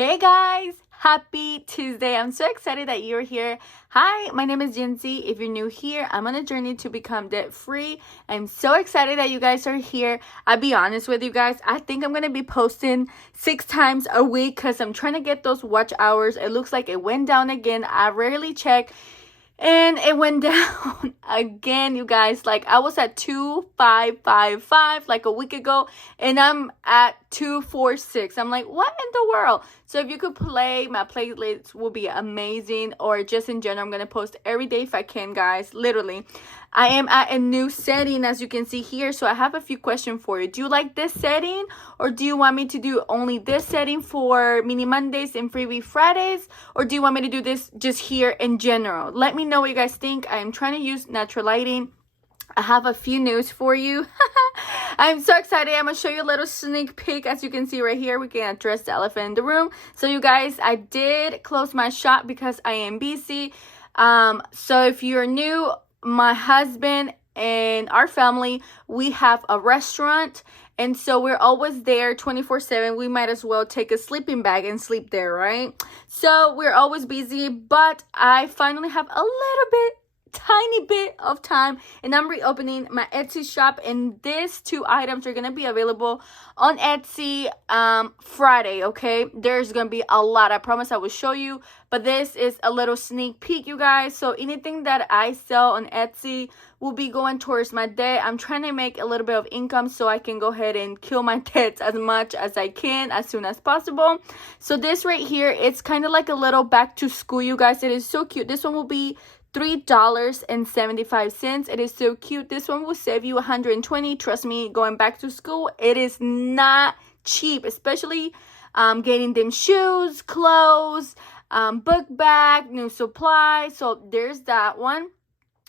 Hey guys, happy Tuesday. I'm so excited that you're here. Hi, my name is Jinzy. If you're new here, I'm on a journey to become debt free. I'm so excited that you guys are here. I'll be honest with you guys, I think I'm going to be posting 6 times a week because I'm trying to get those watch hours. It looks like it went down again. I rarely check. And it went down again, you guys. Like, I was at 2,555 like a week ago, and I'm at 246. I'm like, what in the world? So if you could play, my playlist will be amazing. Or just in general, I'm going to post every day if I can, guys. Literally. I am at a new setting, as you can see here. So I have a few questions for you. Do you like this setting? Or do you want me to do only this setting for Mini Mondays and Freebie Fridays? Or do you want me to do this just here in general? Let me know what you guys think. I am trying to use natural lighting. I have a few news for you. I'm so excited. I'm going to show you a little sneak peek. As you can see right here, we can address the elephant in the room. So you guys, I did close my shop because I am busy. So if you're new, my husband and our family, we have a restaurant, and so we're always there 24/7. We might as well take a sleeping bag and sleep there, right? So we're always busy, but I finally have a tiny bit of time, and I'm reopening my Etsy shop, and these 2 items are gonna be available on Etsy Friday. Okay, there's gonna be a lot. I promise I will show you, but this is a little sneak peek, you guys. So anything that I sell on Etsy will be going towards my debt. I'm trying to make a little bit of income so I can go ahead and kill my debts as much as I can as soon as possible. So this right here, it's kind of like a little back to school, you guys. It is so cute. This one will be $3.75. It is so cute. This one will save you $120. Trust me, going back to school, it is not cheap, especially getting them shoes, clothes, book bag, new supplies. So there's that one.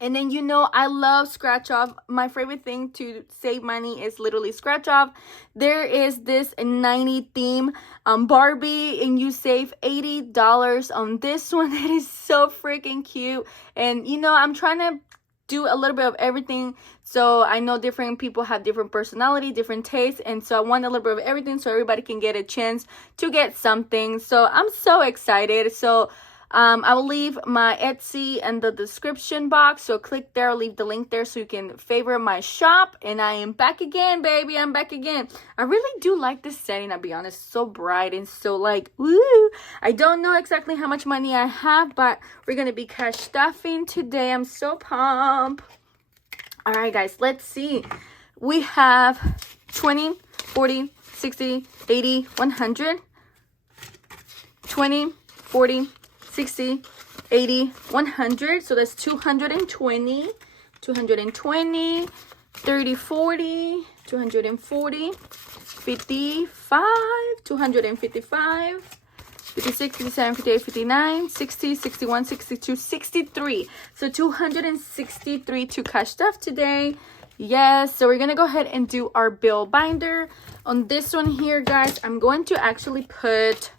And then, you know, I love scratch off. My favorite thing to save money is literally scratch off. There is this 90 theme Barbie, and you save $80 on this one. It is so freaking cute. And, you know, I'm trying to do a little bit of everything. So I know different people have different personality, different tastes. And so I want a little bit of everything so everybody can get a chance to get something. So I'm so excited. So I will leave my Etsy in the description box. So click there, I'll leave the link there so you can favorite my shop. And I am back again, baby. I'm back again. I really do like this setting, I'll be honest. So bright and so like, woo. I don't know exactly how much money I have, but we're going to be cash stuffing today. I'm so pumped. All right, guys, let's see. We have 20, 40, 60, 80, 100, 20, 40, 60, 80, 100. So that's 220, 220, 30, 40, 240, 55, 255, 56, 57, 58, 59, 60, 61, 62, 63. So 263 to cash stuff today. Yes, so we're going to go ahead and do our bill binder. On this one here, guys, I'm going to actually put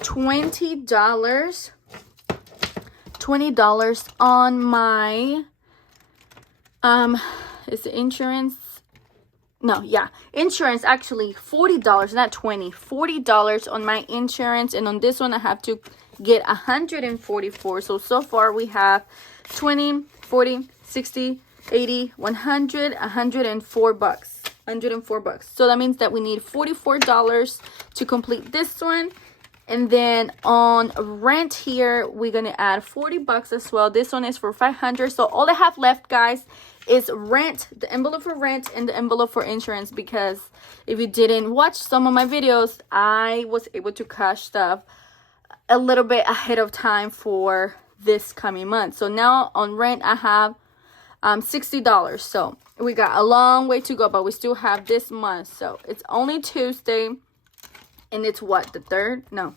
$20 on my is the insurance? No, yeah, insurance. Actually $40, not 20, $40 on my insurance. And on this one I have to get 144. So far we have 20, 40, 60, 80, 100, 104 bucks. 104 bucks. So that means that we need $44 to complete this one. And then on rent here, we're going to add 40 bucks as well. This one is for 500. So all I have left, guys, is rent, the envelope for rent and the envelope for insurance. Because if you didn't watch some of my videos, I was able to cash stuff a little bit ahead of time for this coming month. So now on rent, I have $60. So we got a long way to go, but we still have this month. So it's only Tuesday. And it's what, the 3rd? No,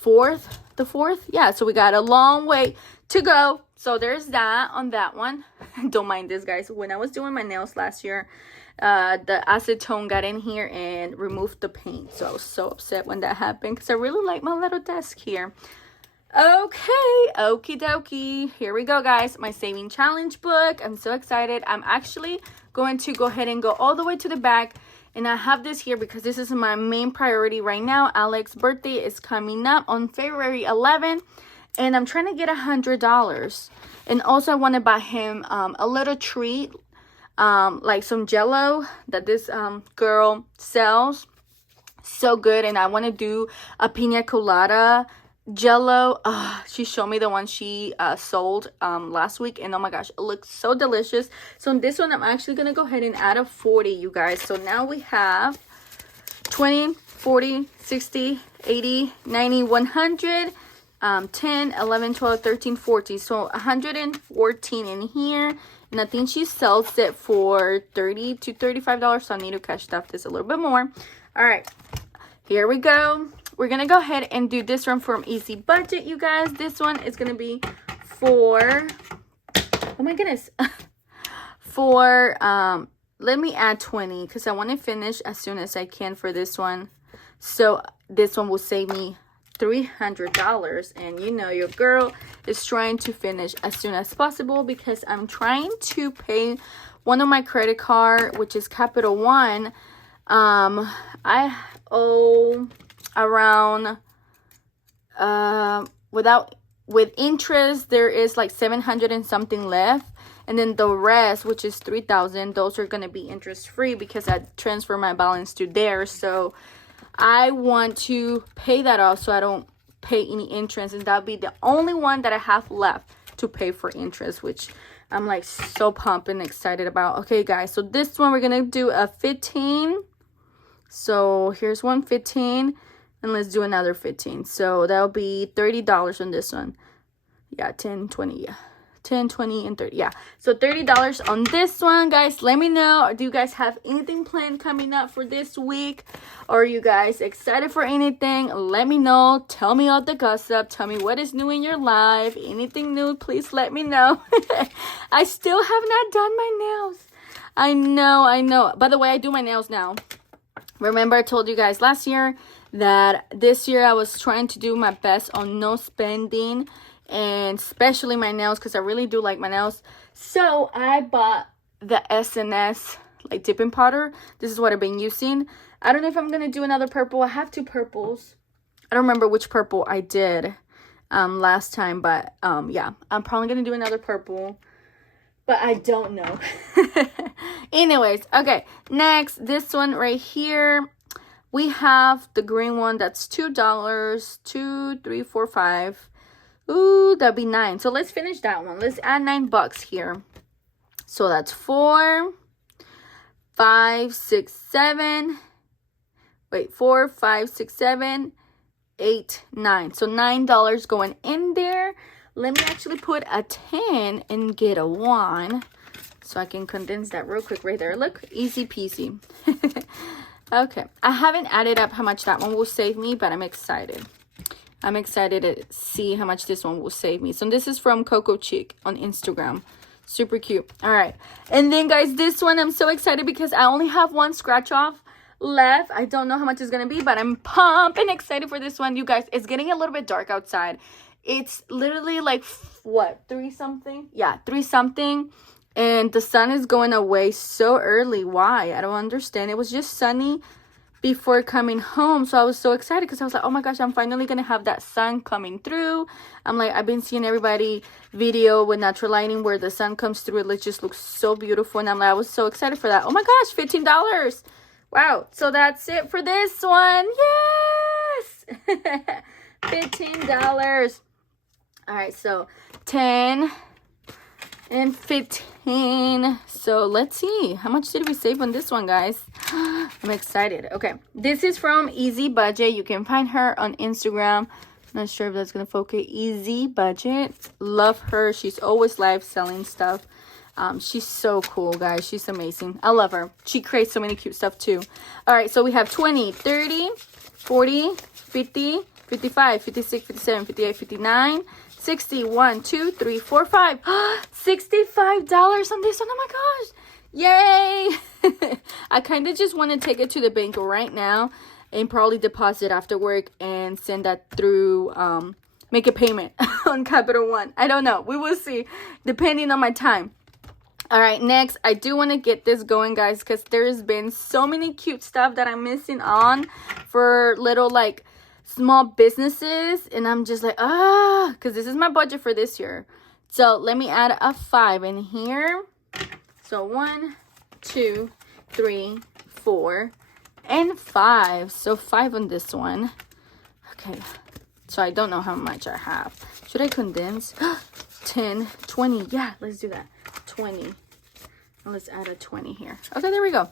4th? The 4th? Yeah, so we got a long way to go. So there's that on that one. Don't mind this, guys. When I was doing my nails last year, the acetone got in here and removed the paint. So I was so upset when that happened because I really like my little desk here. Okay, okie dokie. Here we go, guys. My saving challenge book. I'm so excited. I'm actually going to go ahead and go all the way to the back And I have this here because this is my main priority right now. Alex's birthday is coming up on February 11th. And I'm trying to get $100. And also I want to buy him a little treat. Like some Jello that this girl sells. So good. And I want to do a pina colada Jello. She showed me the one she sold last week, and oh my gosh, it looks so delicious. So on this one, I'm actually gonna go ahead and add a 40, you guys. So now we have 20, 40, 60, 80, 90, 100, 10, 11, 12, 13, 14. So 114 in here. And I think she sells it for $30 to $35. So I need to cash stuff this a little bit more. All right, here we go. We're going to go ahead and do this one from Easy Budget, you guys. This one is going to be for, oh my goodness, for, let me add 20 because I want to finish as soon as I can for this one. So this one will save me $300. And you know your girl is trying to finish as soon as possible because I'm trying to pay one of my credit card, which is Capital One. I owe around with interest there is like 700 and something left, and then the rest, which is 3,000, those are going to be interest free because I transfer my balance to there. So I want to pay that off so I don't pay any interest, and that'll be the only one that I have left to pay for interest, which I'm like so pumped and excited about. Okay guys, so this one we're gonna do a 15. So here's 115, and let's do another 15. So that'll be $30 on this one. Yeah, 10, 20, yeah. 10, 20, and 30. Yeah, so $30 on this one, guys. Let me know, do you guys have anything planned coming up for this week? Or are you guys excited for anything? Let me know. Tell me all the gossip. Tell me what is new in your life. Anything new, please let me know. I still have not done my nails. I know. By the way, I do my nails now. Remember I told you guys last year that this year I was trying to do my best on no spending, and especially my nails because I really do like my nails. So I bought the SNS like dipping powder. This is what I've been using. I don't know if I'm going to do another purple. I have two purples. I don't remember which purple I did last time, but yeah, I'm probably going to do another purple. But I don't know. Anyways, okay. Next, this one right here. We have the green one. That's $2. 2, 3, 4, 5. Ooh, that'd be 9. So let's finish that one. Let's add $9 here. So that's 4, 5, 6, 7. Wait, 4, 5, 6, 7, 8, 9. So $9 going in there. Let me actually put a 10 and get a 1 so I can condense that real quick right there. Look, easy peasy. Okay, I haven't added up how much that one will save me, but I'm excited. I'm excited to see how much this one will save me. So this is from Coco Chic on Instagram. Super cute. All right, and then guys, this one I'm so excited because I only have one scratch off left. I don't know how much it's gonna be, but I'm pumped and excited for this one. You guys, it's getting a little bit dark outside. It's literally like, what, 3 something? Yeah, 3 something. And the sun is going away so early. Why? I don't understand. It was just sunny before coming home. So I was so excited because I was like, oh my gosh, I'm finally going to have that sun coming through. I'm like, I've been seeing everybody video with natural lighting where the sun comes through. It just looks so beautiful. And I'm like, I was so excited for that. Oh my gosh, $15. Wow. So that's it for this one. Yes. $15. All right, so 10 and 15. So let's see. How much did we save on this one, guys? I'm excited. Okay, this is from Easy Budget. You can find her on Instagram. Not sure if that's going to focus. Easy Budget. Love her. She's always live selling stuff. She's so cool, guys. She's amazing. I love her. She creates so many cute stuff, too. All right, so we have 20, 30, 40, 50, 55, 56, 57, 58, 59, 60, 1, 2, 3, 4, 5. $65 on this one. Oh my gosh. Yay. I kind of just want to take it to the bank right now and probably deposit after work and send that through, make a payment on Capital One. I don't know. We will see depending on my time. All right, next, I do want to get this going, guys, because there's been so many cute stuff that I'm missing on for little, like, small businesses. And I'm just like, because this is my budget for this year. So let me add a 5 in here. So 1, 2, 3, 4, and 5. So 5 on this one. Okay, so I don't know how much I have. Should I condense? 10, 20. Yeah, let's do that. 20. And let's add a 20 here. Okay, there we go.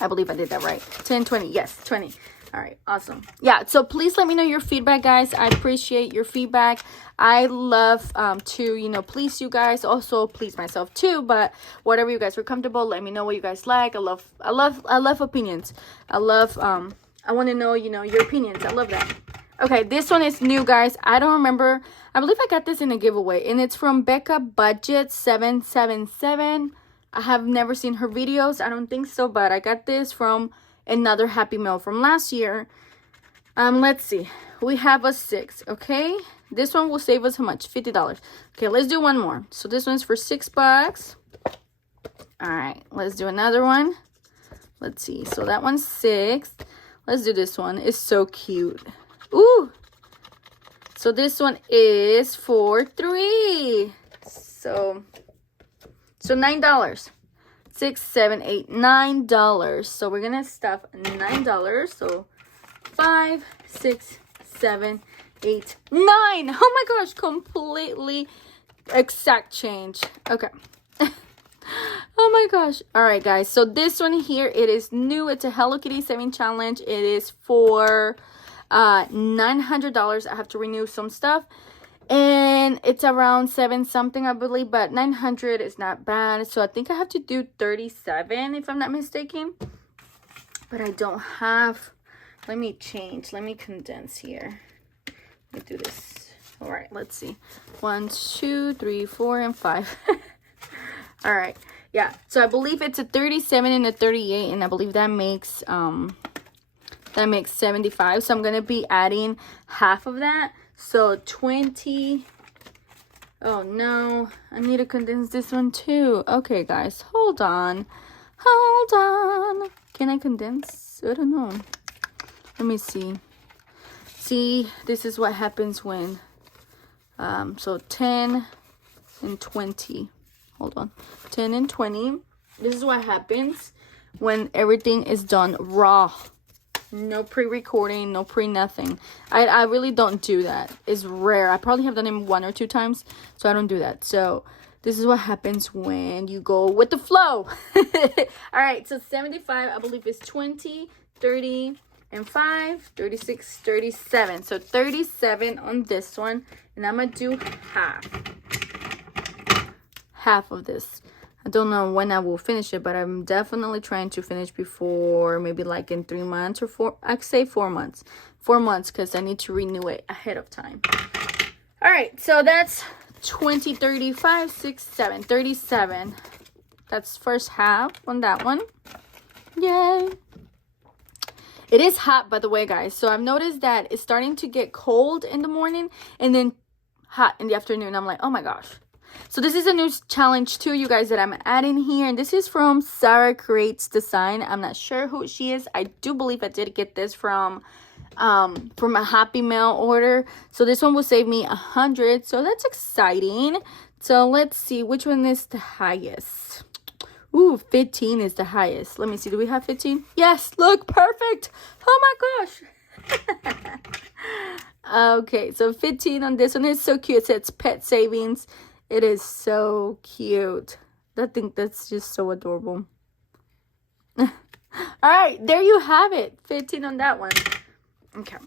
I believe I did that right. 10, 20. Yes, 20. All right, awesome. Yeah, so please let me know your feedback, guys. I appreciate your feedback. I love to, you know, please you guys, also please myself too, but whatever you guys are comfortable, let me know what you guys like. I love opinions. I want to know, you know, your opinions. I love that. Okay, this one is new, guys. I don't remember. I believe I got this in a giveaway, and it's from Becca Budget 777. I have never seen her videos. I don't think so, but I got this from another Happy Meal from last year. Let's see. We have a 6, okay? This one will save us how much? $50. Okay, let's do one more. So this one's for $6. All right, let's do another one. Let's see. So that one's 6. Let's do this one. It's so cute. Ooh. So this one is for 3. So $9. 6, 7, 8, $9. So we're gonna stuff $9. So 5, 6, 7, 8, 9. Oh my gosh, completely exact change. Okay. Oh my gosh. All right, guys. So this one here, it is new. It's a Hello Kitty saving challenge. It is for $900. I have to renew some stuff. And it's around 7 something, I believe, but 900 is not bad. So I think I have to do 37 if I'm not mistaken. But I don't have. Let me change. Let me condense here. Let me do this. All right, let's see. 1, 2, 3, 4, and 5. All right. Yeah. So I believe it's a 37 and a 38, and I believe that makes 75. So I'm gonna be adding half of that. So 20. Oh no, I need to condense this one too. Okay, guys, hold on. Can I condense? I don't know. Let me see. See, this is what happens when so 10 and 20. Hold on. 10 and 20. This is what happens when everything is done raw. No pre-recording, no pre-nothing. I really don't do that. It's rare. I probably have done it 1 or 2 times, so I don't do that. So this is what happens when you go with the flow. All right, so 75, I believe, is 20, 30, and 5, 36, 37. So 37 on this one, and I'm going to do half of this. I don't know when I will finish it, but I'm definitely trying to finish before maybe like in 3 months or 4. I'd say 4 months. 4 months because I need to renew it ahead of time. All right, so that's 20, 35, 6, 7, 37. That's first half on that one. Yay. It is hot, by the way, guys. So I've noticed that it's starting to get cold in the morning and then hot in the afternoon. I'm like, oh my gosh. So this is a new challenge too, you guys, that I'm adding here. And this is from Sarah Creates Design. I'm not sure who she is. I do believe I did get this from a Happy Mail order. So this one will save me $100. So that's exciting. So let's see which one is the highest. Ooh, 15 is the highest. Let me see. Do we have 15? Yes, look, perfect. Oh my gosh. Okay, so 15 on this one. It's so cute. It says pet savings. It is so cute. I think that's just so adorable. All right, there you have it. 15 on that one. Okay.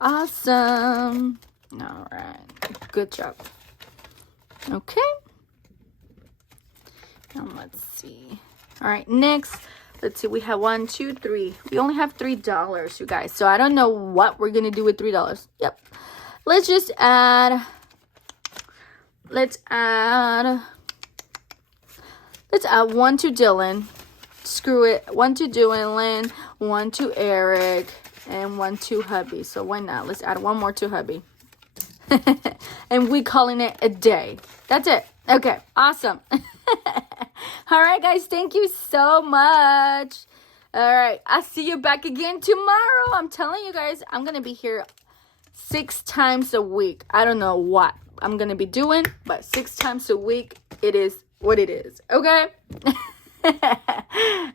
Awesome. All right. Good job. Okay. And let's see. All right, next. Let's see. We have 1, 2, 3. We only have $3, you guys. So I don't know what we're going to do with $3. Yep. Let's just add... Let's add 1 to Dylan. Screw it. 1 to Dylan, 1 to Eric, and 1 to hubby. So why not? Let's add 1 more to hubby. And we calling it a day. That's it. Okay, awesome. All right, guys, thank you so much. All right, I'll see you back again tomorrow. I'm telling you guys, I'm going to be here 6 times a week. I don't know what I'm going to be doing, but 6 times a week, it is what it is. Okay?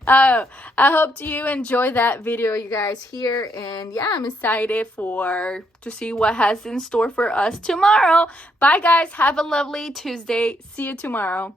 I hope you enjoy that video, you guys, here. And yeah, I'm excited to see what has in store for us tomorrow. Bye, guys. Have a lovely Tuesday. See you tomorrow.